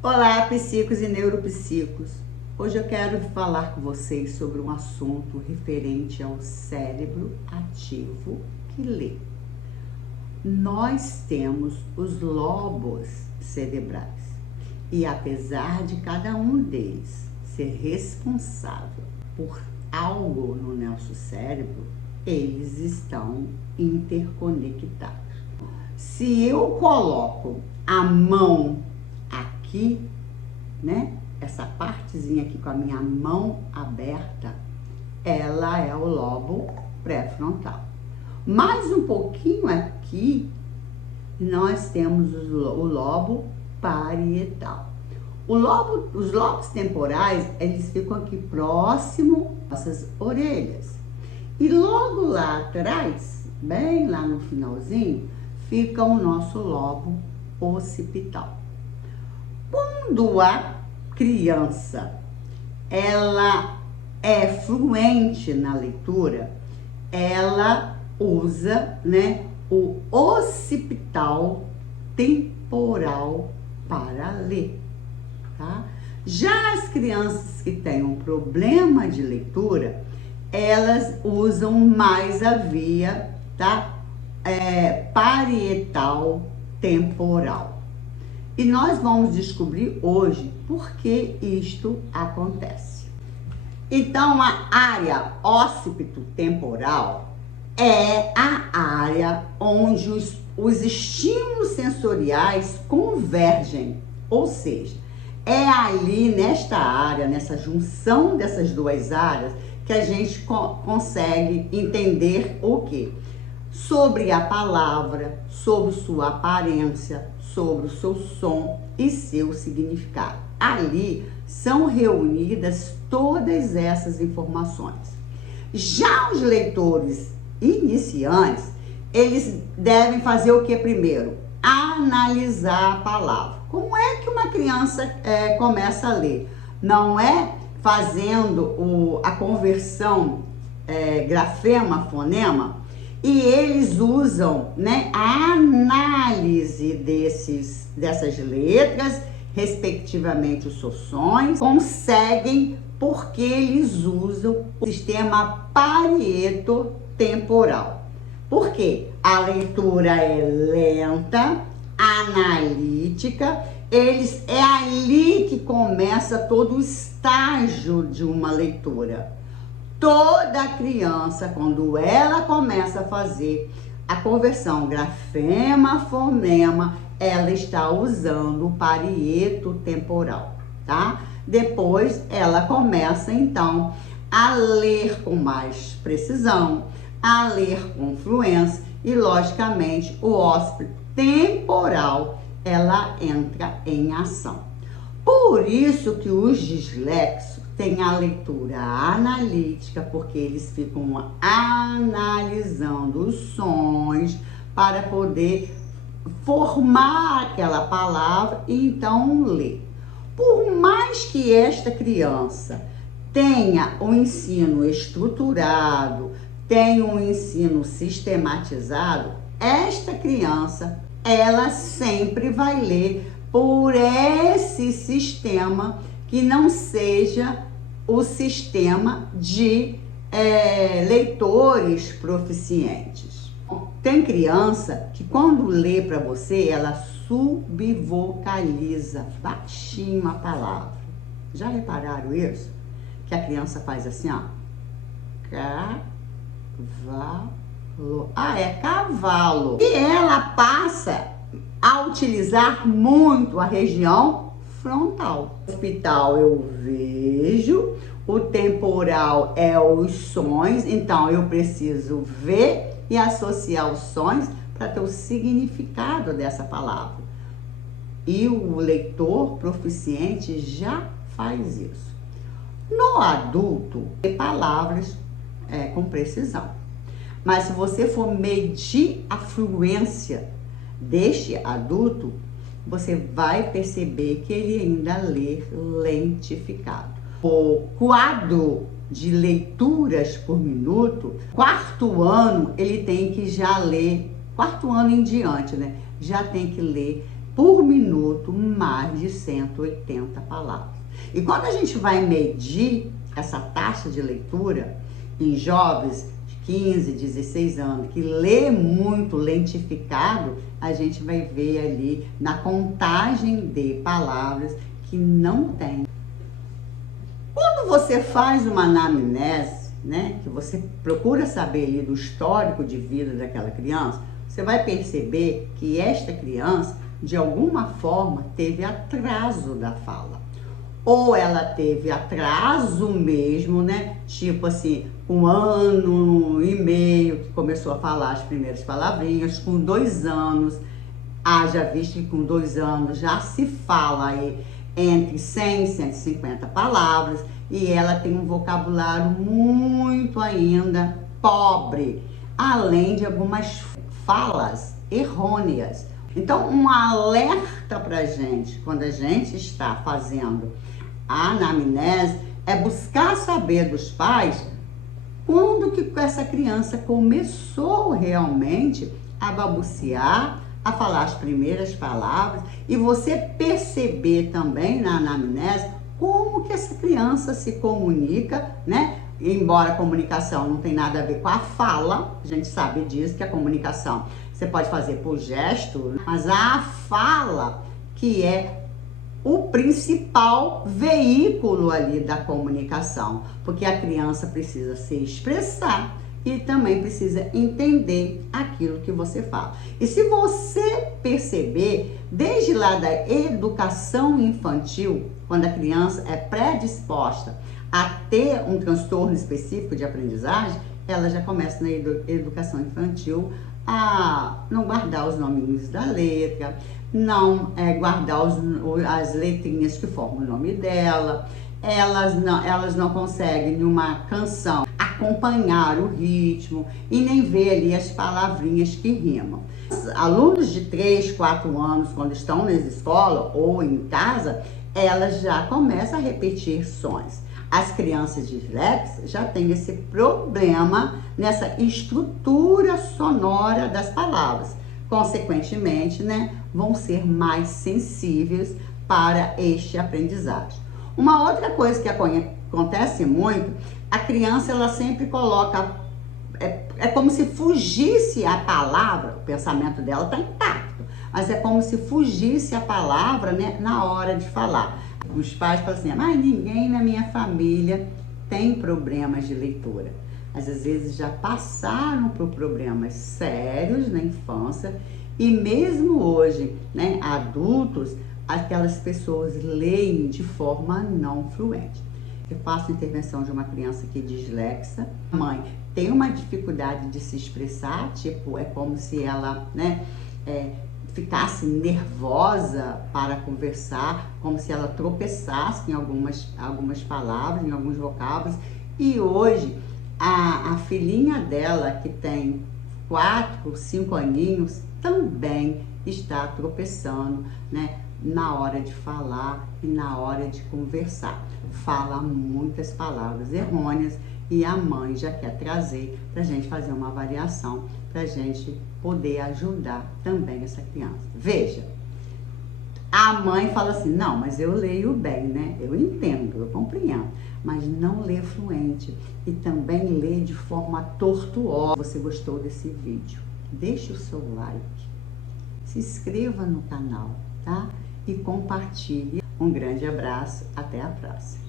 Olá, psicos e neuropsicos. Hoje eu quero falar com vocês sobre um assunto referente ao cérebro ativo que lê. Nós temos os lobos cerebrais e apesar de cada um deles ser responsável por algo no nosso cérebro, eles estão interconectados. Se eu coloco a mão aqui, né? Essa partezinha aqui com a minha mão aberta, ela é o lobo pré-frontal. Mais um pouquinho aqui, nós temos o lobo parietal. Os lobos temporais, eles ficam aqui próximo às nossas orelhas. E logo lá atrás, bem lá no finalzinho, fica o nosso lobo occipital. Quando a criança ela é fluente na leitura, ela usa, né, o occipital temporal para ler, tá? Já as crianças que têm um problema de leitura, elas usam mais a via, tá? Parietal temporal. E nós vamos descobrir hoje por que isto acontece. Então, a área occipito-temporal é a área onde os estímulos sensoriais convergem, ou seja, é ali nesta área, nessa junção dessas duas áreas, que a gente consegue entender o quê? Sobre a palavra, sobre sua aparência, sobre o seu som e seu significado. Ali são reunidas todas essas informações. Já os leitores iniciantes, eles devem fazer o que primeiro? Analisar a palavra. Como é que uma criança começa a ler? Não é fazendo a conversão grafema-fonema? E eles usam, né, a análise dessas letras, respectivamente os seus sons, conseguem porque eles usam o sistema parieto-temporal. Por quê? A leitura é lenta, analítica, é ali que começa todo o estágio de uma leitura. Toda criança, quando ela começa a fazer a conversão grafema-fonema, ela está usando o parieto temporal, tá? Depois ela começa então a ler com mais precisão, a ler com fluência e logicamente o occipito temporal ela entra em ação. Por isso que os disléxicos têm a leitura analítica, porque eles ficam analisando os sons para poder formar aquela palavra e então ler. Por mais que esta criança tenha um ensino estruturado, tenha um ensino sistematizado, esta criança, ela sempre vai ler por esse sistema que não seja o sistema de leitores proficientes. Tem criança que quando lê para você, ela subvocaliza baixinho a palavra. Já repararam isso? Que a criança faz assim, ó. Cavalo. Ah, é cavalo. E ela passa a utilizar muito a região frontal. O occipital eu vejo, o temporal é os sons, então eu preciso ver e associar os sons para ter o significado dessa palavra. E o leitor proficiente já faz isso. No adulto, tem palavras com precisão. Mas se você for medir a fluência deste adulto, você vai perceber que ele ainda lê lentificado. O quadro de leituras por minuto, quarto ano, ele tem que já ler, quarto ano em diante, né? Já tem que ler por minuto mais de 180 palavras. E quando a gente vai medir essa taxa de leitura em jovens de 15, 16 anos, que lê muito lentificado, a gente vai ver ali na contagem de palavras que não tem. Quando você faz uma anamnese, né, que você procura saber ali do histórico de vida daquela criança, você vai perceber que esta criança, de alguma forma, teve atraso da fala. Ou ela teve atraso mesmo, né? Tipo assim, 1 ano e meio que começou a falar as primeiras palavrinhas, com 2 anos, haja visto que com 2 anos já se fala aí entre 100 e 150 palavras, e ela tem um vocabulário muito ainda pobre, além de algumas falas errôneas. Então, um alerta pra gente, quando a gente está fazendo a anamnese, é buscar saber dos pais quando que essa criança começou realmente a balbuciar, a falar as primeiras palavras, e você perceber também na anamnese como que essa criança se comunica, né? Embora a comunicação não tem nada a ver com a fala, a gente sabe disso, que a comunicação você pode fazer por gesto, mas a fala que é o principal veículo ali da comunicação, porque a criança precisa se expressar e também precisa entender aquilo que você fala. E se você perceber, desde lá da educação infantil, quando a criança é predisposta a ter um transtorno específico de aprendizagem, ela já começa na educação infantil a não guardar os nominhos da letra, não guardar as letrinhas que formam o nome dela, elas não conseguem numa canção acompanhar o ritmo e nem ver ali as palavrinhas que rimam. Alunos de 3, 4 anos, quando estão nas escolas ou em casa, elas já começam a repetir sons. As crianças dislexas já têm esse problema nessa estrutura sonora das palavras. Consequentemente, né, vão ser mais sensíveis para este aprendizagem. Uma outra coisa que acontece muito, a criança ela sempre coloca, é como se fugisse a palavra, o pensamento dela está intacto, mas é como se fugisse a palavra, né, na hora de falar. Os pais falam assim, mas ninguém na minha família tem problemas de leitura. Mas às vezes já passaram por problemas sérios na infância e mesmo hoje, né, adultos, aquelas pessoas leem de forma não fluente. Eu faço intervenção de uma criança que é dislexa, a mãe tem uma dificuldade de se expressar, tipo, é como se ela, né, ficasse nervosa para conversar, como se ela tropeçasse em algumas palavras, em alguns vocábulos. E hoje, a filhinha dela, que tem 4, 5 aninhos, também está tropeçando, né, na hora de falar e na hora de conversar. Fala muitas palavras errôneas e a mãe já quer trazer para a gente fazer uma avaliação, para a gente poder ajudar também essa criança. Veja, a mãe fala assim, não, mas eu leio bem, né? Eu entendo, eu compreendo, mas não lê fluente e também lê de forma tortuosa. Você gostou desse vídeo? Deixe o seu like, se inscreva no canal, tá? E compartilhe. Um grande abraço, até a próxima.